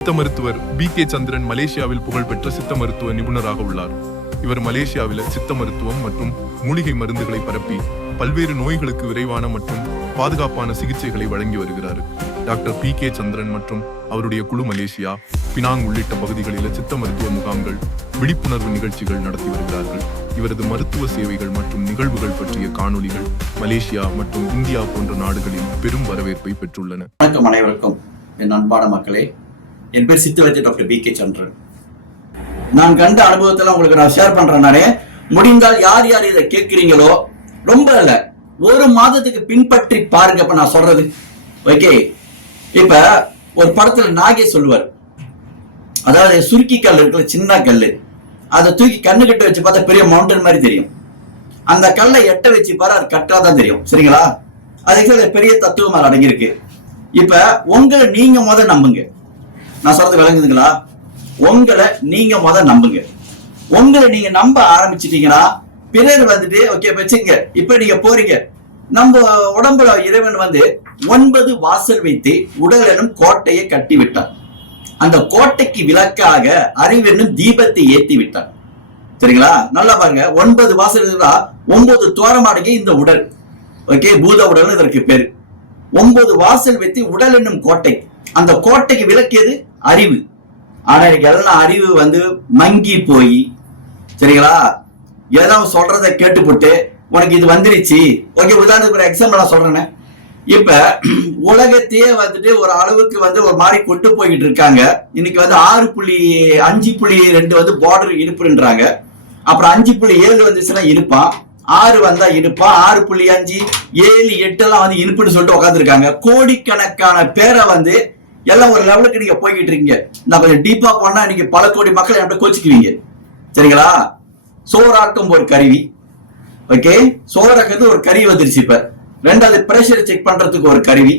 சித்த மருத்துவர் B.K. சந்திரன் மலேசியாவில் புகழ்பெற்ற சித்த மருத்துவ நிபுணராக உள்ளார். இவர் மலேசியாவில் சித்த மருத்துவம் மற்றும் மூலிகை மருந்துகளை பரப்பி பல்வேறு நோய்களுக்கு விரைவான மற்றும் பாதுகாப்பான சிகிச்சைகளை வழங்கி வருகிறார். Doctor B.K. சந்திரன் மற்றும் அவருடைய குழு மலேசியா, பினாங் உள்ளிட்ட பகுதிகளில் சித்த மருத்துவ முகாம்கள், விழிப்புணர்வு நிகழ்ச்சிகள் நடத்தி வருகிறார்கள். இவரது மருத்துவ சேவைகள் மற்றும் நிகழ்வுகள் பற்றிய காணொளிகள் மலேசியா மற்றும் இந்தியா போன்ற நாடுகளில் பெரும் வரவேற்பை பெற்றுள்ளன. வணக்கம் அனைவருக்கும் என் அன்பான மக்களே. என் பேர் சித்த வைத்தியர் டாக்டர் B.K. சந்திரன். நான் கண்ட அனுபவத்தில் உங்களுக்கு நான் ஷேர் பண்றேன். நானே முடிந்தால் யார் யார் இதை கேட்கிறீங்களோ, ரொம்ப இல்ல, ஒரு மாதத்துக்கு பின்பற்றி பாருங்க. இப்ப நான் சொல்றது ஓகே. இப்ப ஒரு படத்துல நாகே சொல்லுவார், அதாவது சுருக்கி கல் இருக்குல்ல, சின்ன கல், அதை தூக்கி கண்ணு கிட்ட வச்சு பார்த்தா பெரிய மவுண்டன் மாதிரி தெரியும். அந்த கல்லை எட்ட வச்சு பாரு, அது கட்டாதான் தெரியும். சரிங்களா? அதுக்கு பெரிய தத்துவம் அது அடங்கியிருக்கு. இப்ப உங்களை நீங்க நம்புங்க. நான் சொல்றது விளங்குதுங்களா? உங்களை நீங்க நம்புங்க. உங்களை நீங்க நம்ப ஆரம்பிச்சிட்டீங்கன்னா பிறர் வந்துட்டு ஓகே வச்சுங்க. இப்ப நீங்க போறீங்க, நம்ம உடம்புல இறைவன் 9 வாசல் வைத்து உடல் எனும் கோட்டையை கட்டி விட்டான். அந்த கோட்டைக்கு விளக்காக அறிவென்னும் தீபத்தை ஏற்றி விட்டான். சரிங்களா? நல்லா பாருங்க, 9 வாசல் இருந்தா 9 தோரமாடுங்க இந்த உடல். ஓகே, பூத உடல் இதற்கு பேரு. 9 வாசல் வைத்து உடல் என்னும் கோட்டை, அந்த கோட்டைக்கு விளக்கியது அறிவு. ஆனா எனக்கு எல்லாம் அறிவு மங்கி போய், சரிங்களா, ஏதாவது சொல்றத கேட்டுப்பட்டு உனக்கு இது வந்துருச்சு. ஓகே, உதாரணத்துக்கு ஒரு எக்ஸாம்பிள் நான் சொல்றேன். இப்ப உலகத்தையே ஒரு அளவுக்கு ஒரு மாதிரி கொண்டு போய்கிட்டு இருக்காங்க. இன்னைக்கு 6.5.2 பார்டர் இருப்புன்றாங்க. அப்புறம் 5.7 வந்துச்சுன்னா இருப்பான், 6 வந்தா இருப்பான், 6.5, 7, 8 எல்லாம் இருப்புன்னு சொல்லிட்டு உட்காந்துருக்காங்க. கோடிக்கணக்கான பேரை எல்லாம் ஒரு லெவலுக்கு நீங்க போய்கிட்டு இருக்கீங்க. நான் கொஞ்சம் டீப்பா போனா நீங்க பல கோடி மக்களை எப்படி கோச்சிக்குவீங்க. சரிங்களா? சோறாக்கும் ஒரு கருவி. ஓகே, சோறாக்குறது ஒரு கருவி வந்துருச்சு. இப்ப ரெண்டாவது பிரஷர் செக் பண்றதுக்கு ஒரு கருவி.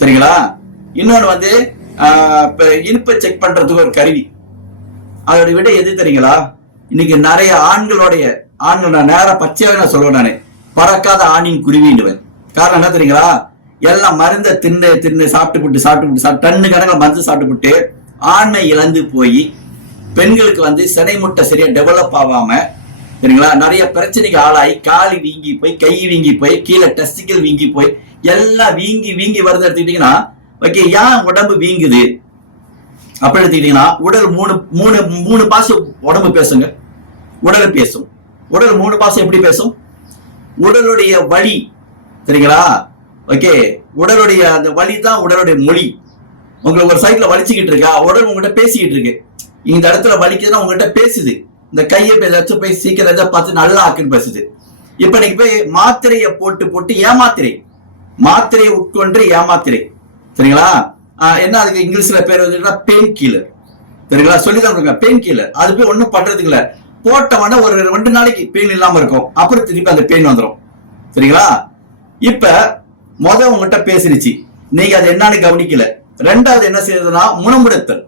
சரிங்களா? இன்னொன்னு இனிப்பை செக் பண்றதுக்கு ஒரு கருவி. அதோட விட எது தெரியுங்களா? இன்னைக்கு நிறைய ஆண்கள் நான் நேர பச்சையாக நான் சொல்லுவேன், நானு பறக்காத ஆணின் குருவின்னுவேன். காரணம் என்ன தெரியுங்களா? எல்லாம் மருந்த தின்னு சாப்பிட்டு டன்னு கணக்கில் மருந்து சாப்பிட்டு ஆண்மை இழந்து போய் பெண்களுக்கு சினை முட்டை சரியா டெவலப் ஆகாம, சரிங்களா, நிறைய பிரச்சனைக்கு ஆளாகி காலி வீங்கி போய், கை வீங்கி போய், கீழே டெஸ்டிக்கல் வீங்கி போய், எல்லாம் வீங்கி வருது. எடுத்துக்கிட்டீங்கன்னா ஓகே, ஏன் உடம்பு வீங்குது அப்படி எடுத்துக்கிட்டீங்கன்னா, உடல் மூணு பாசம் உடம்பு பேசுங்க. உடல் பேசும். உடல் 3 பாசம் எப்படி பேசும்? உடலுடைய வலி, சரிங்களா? ஓகே, உடலுடைய அந்த வலி தான் உடலுடைய மொழி. உங்களுக்கு ஒரு சைட்ல வலிச்சுக்கிட்டு இருக்கா, உடல் உங்ககிட்ட பேசிக்கிட்டு இருக்கு. இந்த இடத்துல வலிக்குதுன்னா உங்ககிட்ட பேசுது. இந்த கையை ஏதாச்சும் போய் சீக்கிரம் ஏதாவது பார்த்து நல்லா ஆக்குன்னு பேசுது. இப்ப நீங்க போய் மாத்திரையை போட்டு மாத்திரையை உட்கொண்டு ஏமாத்திரை, சரிங்களா? என்ன அதுக்கு இங்கிலீஷ்ல பேர் பெயின் கீலர். சரிங்களா? சொல்லிதான் பெயின் கீலர். அது போய் ஒன்னும் பண்றதுக்கு இல்ல. போட்டவன ஒரு 2 நாளைக்கு பெயின் இல்லாம இருக்கும், அப்புறம் திருப்பி அந்த பெயின் வந்துடும். சரிங்களா? இப்ப உங்ககிட்ட பேசிருச்சு, நீங்க அது என்னன்னு கவனிக்கல. ரெண்டாவது என்ன செய்யறதுன்னா முணமுடுத்தல்.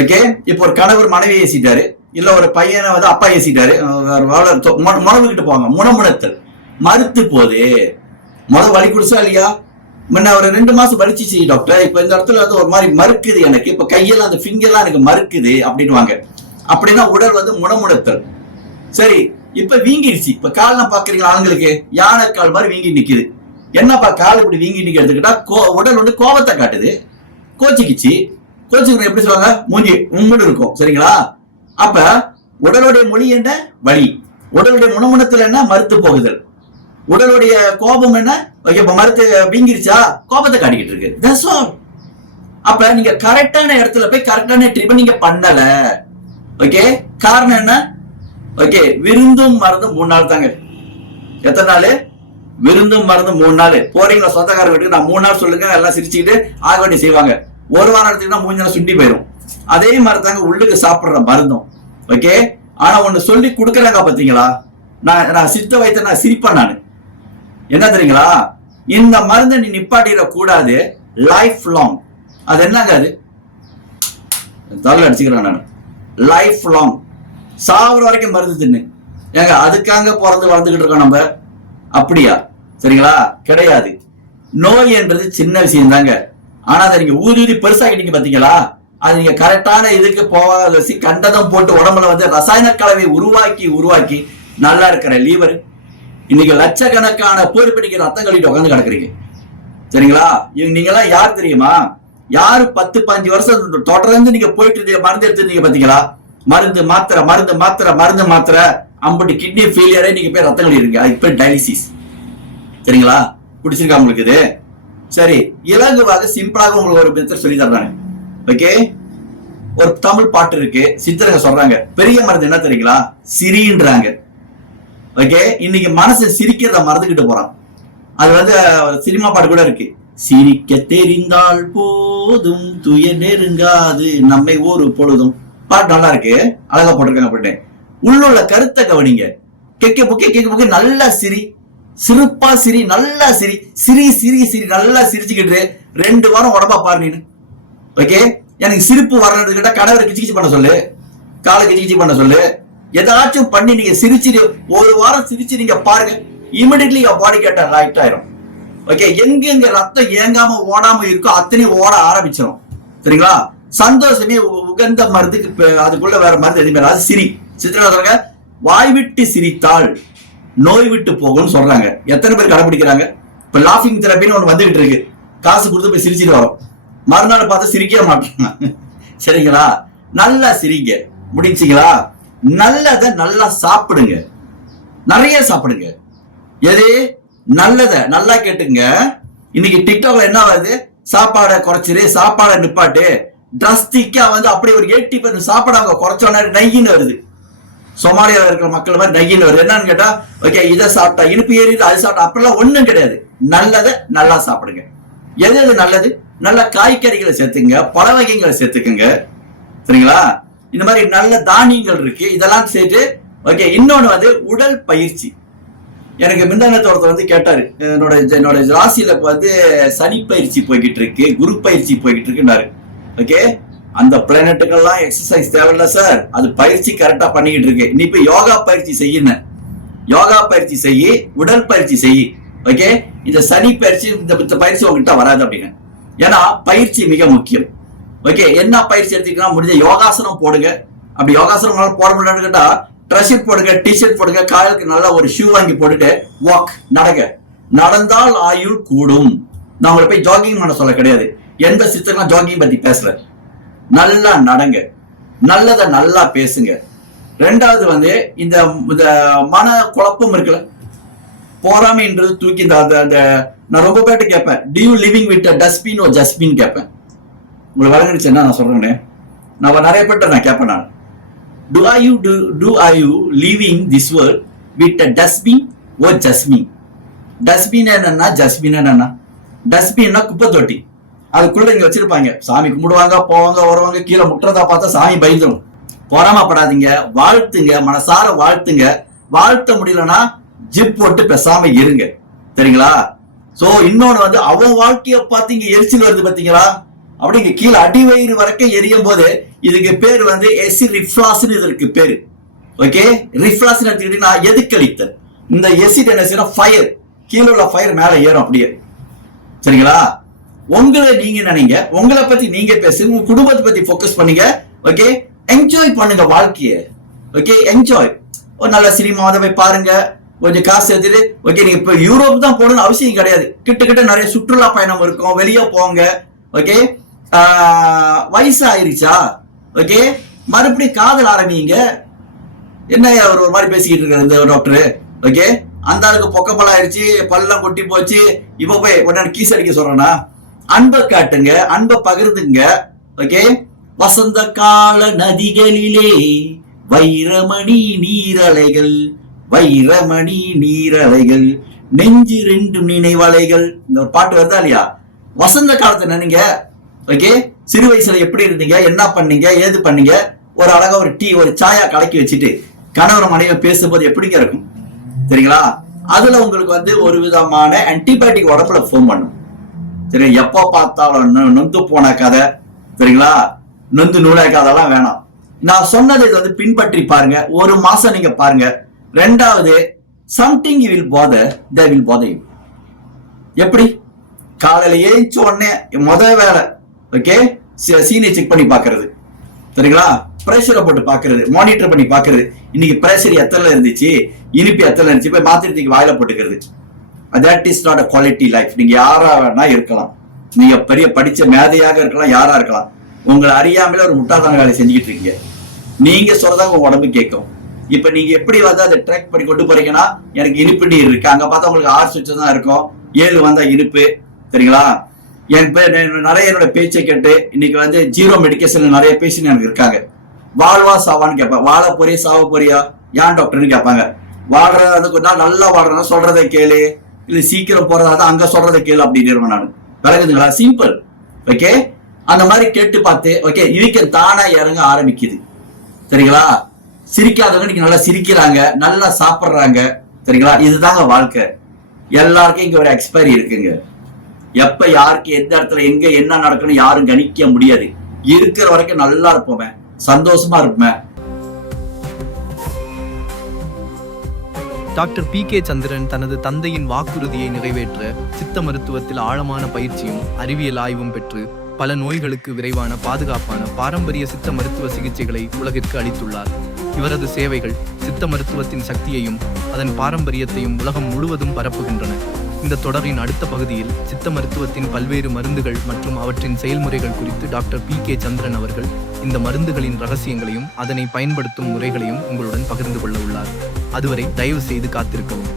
ஓகே, இப்ப ஒரு கணவர் மனைவி ஏசிட்டாரு, இல்ல ஒரு பையனை அப்பா ஏசிட்டாரு, முணவுகிட்டு போவாங்க. முணமுடுத்தல் மறுத்து போது வலி குடிச்சா இல்லையா? முன்ன ஒரு 2 மாசம் வலிச்சிச்சு டாக்டர், இப்ப இந்த இடத்துல ஒரு மாதிரி மறுக்குது எனக்கு, இப்ப கையெல்லாம் அந்த ஃபிங்கர்லாம் எனக்கு மறுக்குது அப்படின்வாங்க. அப்படின்னா உடல் முணமுடுத்தல். சரி, இப்ப வீங்கிடுச்சு. இப்ப கால்லாம் பாக்குறீங்களா, ஆண்களுக்கு யானை கால் மாதிரி வீங்கி நிக்குது. என்னப்பா கால் இப்படி வீங்கி நிக்க எடுத்துக்கிட்டா, உடல் கோபத்தை காட்டுது, கோச்சிக்கிச்சு. எப்படி சொல்லுவாங்க? மூஞ்சி உம்முன்னு இருக்கும். சரிங்களா? அப்ப உடலுடைய மொழி என்ன? வலி. உடலுடைய முணமுணத்துல என்ன? மறுத்து போகுதல். உடலுடைய கோபம் என்ன? இப்ப மறுத்து வீங்கிருச்சா, கோபத்தை காட்டிக்கிட்டு இருக்கு. That's all. அப்ப நீங்க கரெக்டான இடத்துல போய் கரெக்டான ட்ரீட்மெண்ட் நீங்க பண்ணல. ஓகே, காரணம் என்ன? ஓகே, விருந்தும் மருந்தும் 3 நாள் தாங்க. எத்தனை நாள்? விருந்தும் மருந்து 3 நாள். போறீங்களா சொந்தக்கார வீட்டுக்கு, நான் 3 நாள் சொல்லுங்க, எல்லாம் சிரிச்சுக்கிட்டு ஆக வேண்டி செய்வாங்க. ஒரு வாரம் எடுத்தீங்கன்னா 3 நாள் சுண்டி போயிடும். அதே மாதிரி தாங்க உள்ளுக்கு சாப்பிடுற மருந்தும். ஓகே, ஆனா ஒண்ணு சொல்லி கொடுக்குறாங்க பாத்தீங்களா? நான் சித்த வைத்த நான் சிரிப்பேன். நான் என்ன தெரியுங்களா? இந்த மருந்தை நீ நிப்பாட்டிட கூடாது, லைஃப் லாங். அது என்னங்க? அது தலை அடிச்சுக்கிறேன் நான். லைஃப் லாங், சாவர வரைக்கும் மருந்து தின்னு. ஏங்க அதுக்காக பிறந்து வளர்ந்துகிட்டு இருக்கோம் நம்ம? அப்படியா? சரிங்களா? கிடையாது. நோய் என்றது சின்ன விஷயம் தாங்க. ஆனா அதை நீங்க ஊதி ஊதி பெருசாக்கிட்டீங்க பாத்தீங்களா, அது நீங்க கரெக்டான இதுக்கு போகாத கண்டதம் போட்டு உடம்புல வந்து ரசாயன கலவை உருவாக்கி உருவாக்கி நல்லா இருக்கிற லீவர் இன்னைக்கு லட்சக்கணக்கான பேர் பிடிக்கிற ரத்தம் கழிட்டு உட்காந்து கிடக்குறீங்க. சரிங்களா? நீங்க எல்லாம் யார் தெரியுமா? யாரு 10-15 வருஷம் தொடர்ந்து நீங்க போயிட்டு மருந்து எடுத்துருந்தீங்க பாத்தீங்களா, மருந்து மாத்திரை மருந்து மாத்திரை மருந்து மாத்திரை அம்பட்டு கிட்னி ஃபெயிலியரே நீங்க போய் ரத்தம் கழிடுங்க. அது இப்ப டயாலிசிஸ். சரிங்களா? பிடிச்சிருக்கா உங்களுக்கு இது? சரி, இலகுவாக சிம்பிளாக உங்களுக்கு ஒரு மெத்தட் சொல்லி தர்றாங்க. ஓகே, ஒரு தமிழ் பாட்டு இருக்கு, சித்தருங்க சொல்றாங்க, பெரிய மருந்து என்ன தெரியுங்களா, சிரின்றாங்க. ஓகே, இன்னைக்கு மனசு சிரிக்கிறத மறந்துகிட்டு போறான். அது வந்து சினிமா பாட்டு கூட இருக்கு, சிரிக்க தெரிந்தால் போதும் துயர் நெருங்காது நம்மை ஒரு பொழுதும். பாட்டு நல்லா இருக்கு, அழகா போட்டிருக்காங்க. போட்டு உள்ள கருத்தை கவனிங்க. கேட்க புக்கே நல்லா சிரி, சிரிப்பா சிரி, நல்லா சிரி, சிரி சிரி சிரி, நல்லா சிரிச்சுக்கிட்டு 2 வாரம் உடம்பா பாரு நீனு. ஓகே, எனக்கு சிரிப்பு வரணுன்னு கிட்ட கணவரை கிச்சு பண்ண சொல்லு, காலை கிச்சு பண்ண சொல்லு, ஏதாச்சும் பண்ணி நீங்க சிரிச்சு 1 வாரம் சிரிச்சு நீங்க பாருங்க, இமிடியட்லி பாடி கேட்ட ரைட் ஆயிரும். ஓகே, எங்க ரத்தம் ஏங்காம ஓடாம இருக்கோ அத்தனையும் ஓட ஆரம்பிச்சிடும். சரிங்களா? சந்தோஷமே உகந்த மருந்துக்கு, அதுக்குள்ள வேற மருந்து எதுவுமே இல்லை. அது சிரி. சித்திர வாய் விட்டு சிரித்தால் நோய் விட்டு போகும்னு சொல்றாங்க. எத்தனை பேர் கடைபிடிக்கிறாங்க? இப்ப லாஃபிங் தெரப்பின்னு ஒண்ணு வந்துகிட்டு இருக்கு, காசு கொடுத்து போய் சிரிச்சுட்டு வரோம், மறுநாள் பார்த்து சிரிக்கவே மாட்டாங்க. சரிங்களா? நல்லா சிரிங்க. முடிச்சுங்களா? நல்லதை நல்லா சாப்பிடுங்க, நிறைய சாப்பிடுங்க. எது நல்லத நல்லா கேட்டுங்க. இன்னைக்கு டிக்டாக்ல என்ன வருது, சாப்பாடை குறைச்சிரு, சாப்பாடை நிப்பாட்டு, டிராஸ்டிக்கா வந்து அப்படியே ஒரு 80% சாப்பாடு அவங்க குறைச்சோன்னா நையின்னு வருது. சோமாலியாவில் இருக்கிற மக்கள் மாதிரி நையின்னு வருது. என்னன்னு கேட்டா, ஓகே இதை சாப்பிட்டா இனிப்பு ஏறிது, அது சாப்பிட்டா, அப்படிலாம் ஒண்ணும் கிடையாது. நல்லதை நல்லா சாப்பிடுங்க. எது எது நல்லது? நல்ல காய்கறிகளை சேர்த்துங்க, பழ வகைகளை சேர்த்துக்குங்க. சரிங்களா? இந்த மாதிரி நல்ல தானியங்கள் இருக்கு, இதெல்லாம் சேர்த்து. ஓகே, இன்னொன்னு வந்து உடல் பயிற்சி. எனக்கு மின்னணத்தோடத்தை வந்து கேட்டாரு, என்னோட ராசியில வந்து சனி பயிற்சி போய்கிட்டு இருக்கு, குரு பயிற்சி போய்கிட்டு இருக்குன்னாரு. ஓகே, அந்த பிளானட்டுக்கெல்லாம் எக்ஸசைஸ் தேவையில்ல சார், அது பயிற்சி கரெக்டா பண்ணிக்கிட்டு இருக்கு. நீ இப்ப யோகா பயிற்சி செய்யணும், யோகா பயிற்சி செய்யி, உடல் பயிற்சி செய்யி. ஓகே, இந்த சனி பயிற்சி இந்த பயிற்சி உங்ககிட்ட வராது அப்படின்னு. ஏன்னா பயிற்சி மிக முக்கியம். ஓகே, என்ன பயிற்சி எடுத்துக்கலாம், முடிஞ்ச யோகாசனம் போடுங்க. அப்படி யோகாசனம் போட முடியலன்னு கேட்டா ட்ரெஸ்ஷர்ட் போடுங்க, டிஷர்ட் போடுங்க, காலுக்கு நல்லா ஒரு ஷூ வாங்கி போட்டுட்டு வாக் நடங்க. நடந்தால் ஆயுள் கூடும். நான் உங்களை போய் ஜாகிங் பண்ண சொல்ல கிடையாது, எந்த சித்தரும் ஜாகிங் பத்தி பேசல. நல்லா நடங்க, நல்லதை நல்லா பேசுங்க. 2வது வந்து இந்த மன குழப்பம் இருக்குல்ல, போராமைன்றது தூக்கி அந்த நான் ரொம்ப பேர்ட்ட கேட்பேன், do you living with dustbin ஓ ஜஸ்பின் கேட்பேன். உங்களுக்கு வழங்கிடுச்சு என்ன நான் சொல்றேன்னு நான் நிறைய பேர்ட்ட நான் கேட்பேன். நான் do are you living this world with a dustbin or jasmine? Dustbin என்னன்னா ஜஸ்பின் என்னன்னா, டஸ்ட்பின்னா குப்பை தொட்டி. அதுக்குள்ள இங்க வச்சிருப்பாங்க, சாமி கும்பிடுவாங்க, போவாங்க வருவாங்க, கீழே முட்டுறதா பார்த்தா சாமி பயந்துடும். பொறாமப்படாதீங்க, வாழ்த்துங்க, மனசார வாழ்த்துங்க. வாழ்த்த முடியலன்னா ஜிப் போட்டு பேசாம இருங்க. சரிங்களா? சோ இன்னொன்னு வந்து அவன் வாழ்க்கைய பார்த்து இங்க எரிச்சல் வருது பாத்தீங்களா, அப்படி இங்க கீழே அடிவயிறு வரைக்கும் எரியும் போது இதுக்கு பேர் வந்து எசிட் ரிஃப்ளாஸ்னு இதற்கு பேரு. ஓகே, ரிஃப்ளாஸ் எடுத்துக்கிட்டீங்கன்னா எதுக்களித்தல். இந்த எசிட் என்ன செய்யணும், ஃபயர், கீழே உள்ள ஃபயர் மேல ஏறும் அப்படியே. சரிங்களா? உங்களை நீங்க நினைங்க, உங்களை பத்தி நீங்க பேசுங்க, உங்க குடும்பத்தை பத்தி போக்கஸ் பண்ணுங்க. ஓகே, என்ஜாய் பண்ணுங்க வாழ்க்கைய. Okay, enjoy. ஒரு நல்ல சினிமாவை போய் பாருங்க, கொஞ்சம் காசு எடுத்துட்டு. ஓகே, நீங்க இப்ப யூரோப் தான் போகணும்னு அவசியம் கிடையாது, கிட்ட நிறைய சுற்றுலா பயணம் இருக்கும், வெளியே போங்க. ஓகே, வயசு ஆயிருச்சா, ஓகே மறுபடியும் காதல் ஆரம்பிங்க. என்ன ஒரு மாதிரி பேசிக்கிட்டு இருக்காரு இந்த டாக்டர். ஓகே, அந்த ஆளுக்கு பொக்கப்பல் ஆயிடுச்சு, பல்லாம் கொட்டி போச்சு, இப்ப போய் உடனே கீஸ் அடிக்க சொல்றேன்னா, அன்பை காட்டுங்க, அன்பை பகிர்ந்துங்க. ஓகே, வசந்த கால நதிகளிலே வைரமணி நீரலைகள், வைரமணி நீரலைகள், நெஞ்சு 2 நினைவலைகள். இந்த ஒரு பாட்டு வருதா இல்லையா? வசந்த காலத்தை நினைங்க. ஓகே, சிறு வயசுல எப்படி இருந்தீங்க, என்ன பண்ணீங்க, ஏது பண்ணீங்க, ஒரு அழகா ஒரு டீ ஒரு சாயா கலக்கி வச்சுட்டு கணவர் மனைவி பேசும்போது எப்படிங்க இருக்கும்? சரிங்களா? அதுல உங்களுக்கு வந்து ஒரு விதமான ஆன்டிபயோட்டிக் உடம்புல ஃபார்ம் பண்ணும். சரி, எப்ப பார்த்தாலும் நொந்து போன கதை, சரிங்களா, நொந்து நூலாய் கதைலாம் வேணாம். நான் சொன்னதை வந்து பின்பற்றி பாருங்க, 1 மாசம் நீங்க பாருங்க. 2வது, something you will bother, they will bother you. எப்படி? காலையில ஏஞ்ச உடனே வேலை ஓகே சீனை செக் பண்ணி பாக்குறது, சரிங்களா? பிரஷரை போட்டு பாக்குறது, மானிட்டர் பண்ணி பாக்குறது, இன்னைக்கு பிரஷர் எத்தனை இருந்துச்சு, இனிப்பு எத்தனை இருந்துச்சு, போய் மாத்திரத்துக்கு வாயில போட்டுக்கிறது. That is not a quality life. நீங்க யாரா வேணா இருக்கலாம், நீங்க பெரிய படிச்ச மேதையாக இருக்கலாம், யாரா இருக்கலாம், உங்களை அறியாமல ஒரு முட்டாள்தன வேலை செஞ்சுக்கிட்டு இருக்கீங்க. நீங்க சொல்றதாக உங்க உடம்பு கேட்கும். இப்ப நீங்க எப்படி வந்து அதை ட்ராக் பண்ணி கொண்டு போறீங்கன்னா, எனக்கு இனிப்பு நீர் இருக்கு, அங்க பார்த்தா உங்களுக்கு 6 சுவிட்ச் தான் இருக்கும், 7 வந்தா இனிப்பு, சரிங்களா? நிறைய என்னோட பேச்சை கேட்டு இன்னைக்கு வந்து ஜீரோ மெடிக்கேஷன் நிறைய பேஷண்ட் எனக்கு இருக்காங்க. வாழ்வா சாவான்னு கேட்பேன். வாழ போறியா சாவ போறியா, ஏன் டாக்டர்னு கேட்பாங்க. வாழ்றத வந்து கொஞ்ச நாள் நல்லா வாழ்றேன்னா சொல்றதை கேளு, இல்ல சீக்கிரம் போறதா அங்க சொல்றதை கேளு அப்படின்னு நான் விளக்குதுங்களா? சிம்பிள். ஓகே, அந்த மாதிரி கேட்டு பார்த்து ஓகே இதுக்கு தானா இறங்க ஆரம்பிக்குது, சரிங்களா? சிரிக்காதவங்க இன்னைக்கு நல்லா சிரிக்கிறாங்க, நல்லா சாப்பிடுறாங்க, சரிங்களா? இதுதாங்க வாழ்க்கை. எல்லாருக்கும் இங்க ஒரு எக்ஸ்பைரி இருக்குங்க. எப்ப யாருக்கு எந்த இடத்துல எங்க என்ன நடக்குன்னு யாரும் கணிக்க முடியாது. இருக்கிற வரைக்கும் நல்லா இருப்போமே, சந்தோஷமா இருப்போமே. Doctor B K. சந்திரன் தனது தந்தையின் வாக்குறுதியை நிறைவேற்ற சித்த மருத்துவத்தில் ஆழமான பயிற்சியும் அறிவியல் ஆய்வும் பெற்று பல நோய்களுக்கு விரைவான பாதுகாப்பான பாரம்பரிய சித்த மருத்துவ சிகிச்சைகளை உலகிற்கு அளித்துள்ளார். இவரது சேவைகள் சித்த மருத்துவத்தின் சக்தியையும் அதன் பாரம்பரியத்தையும் உலகம் முழுவதும் பரப்புகின்றன. இந்த தொடரின் அடுத்த பகுதியில் சித்த மருத்துவத்தின் பல்வேறு மருந்துகள் மற்றும் அவற்றின் செயல்முறைகள் குறித்து டாக்டர் பி.கே. சந்திரன் அவர்கள் இந்த மருந்துகளின் ரகசியங்களையும் அதனை பயன்படுத்தும் முறைகளையும் உங்களுடன் பகிர்ந்து கொள்ள உள்ளார். அதுவரை தயவு செய்து காத்திருக்கவும்.